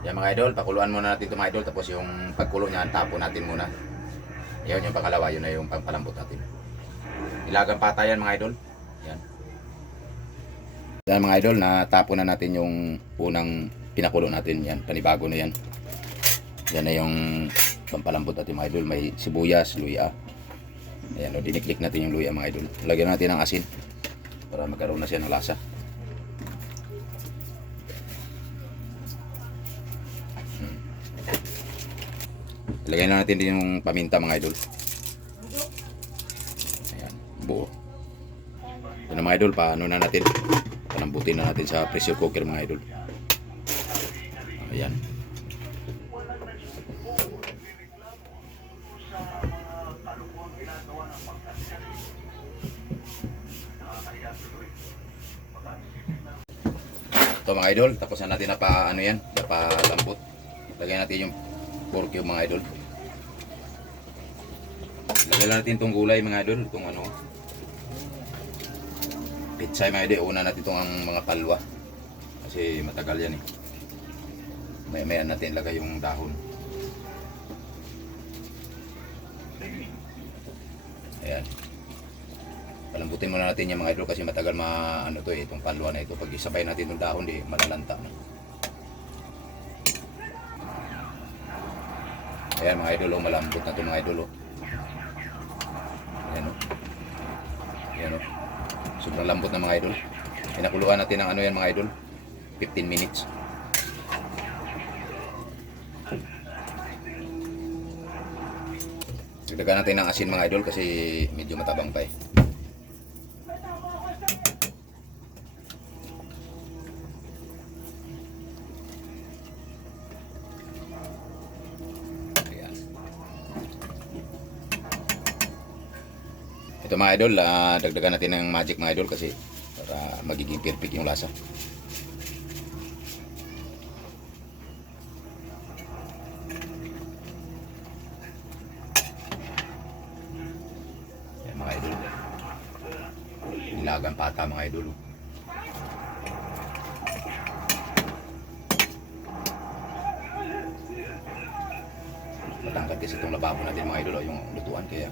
Yan mga idol, pakuluan muna natin ito mga idol. Tapos yung pagkulo niya, tapo natin muna. Yan yung pangalawa, yun na yung pampalambot natin. Ilagang pata yan mga idol. Yan. Yan mga idol, natapo na natin yung unang pinakulo natin. Yan, panibago na yan. Yan na yung pampalambot natin mga idol. May sibuyas, luya. Ayan, o, diniklik natin yung luya mga idol. Lagyan natin ng asin para magkaroon na siya ng lasa. Ilagay na natin din yung paminta mga idol. Ayan, buo. Ito na mga idol, paano na natin? Palambutin na natin sa pressure cooker mga idol. Ayan. Ito mga idol, tapos na natin na pa ano yan, na palambot. Lagyan natin yung pork cube mga idol. Lagyan natin itong gulay mga idol, itong ano, pitsay mga idol. Una natin itong ang mga palwa kasi matagal yan eh. Maya natin lagay yung dahon. Ayan, palambutin muna natin yung mga idol kasi matagal ano to eh, itong palwa na ito. Pag isabay natin itong dahon di malalanta na. Ayan mga idol, oh, malambot na ito mga idol. Oh. Ayan o. Ayan o. Sobrang lambot na mga idol. Pinakuluan natin ng ano yan mga idol, 15 minutes. Dagdagan natin ng asin mga idol kasi medyo matabang pa eh. Ito mga idol, dagdagan natin ng magic mga idol kasi para magiging perfect yung lasa. Yan mga idol. Nilagang pata mga idol. Matangkad kasi itong lababo natin mga idol, yung lutuan kaya.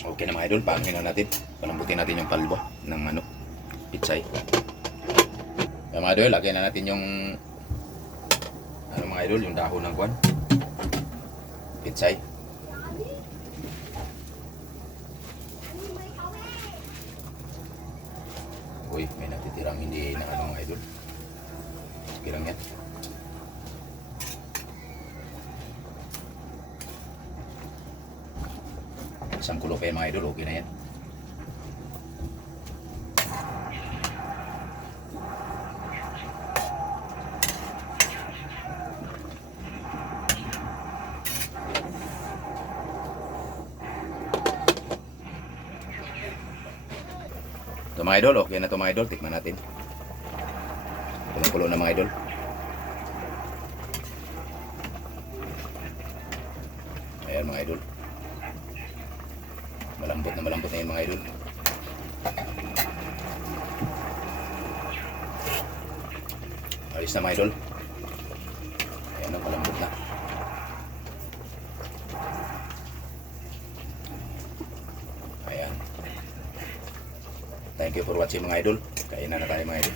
Okay na mga idol, paangin na natin. Palambutin natin yung palwa ng ano, pitsay. Kaya mga idol, lagyan na natin yung ano mga idol, yung dahon ng kwan, pitsay. Uy, may natitirang hindi na ano mga idol. Sige lang yan. Isang kulo pa yan mga idol, okay na yan. Ito mga idol, okay na ito mga idol, tikman natin. Ito kulo na mga idol. Ayan mga idol. Malambot na yun mga idol. Ayos na mga idol. Ayan o, malambot na. Ayan. Thank you for watching mga idol. Kain na tayo mga idol.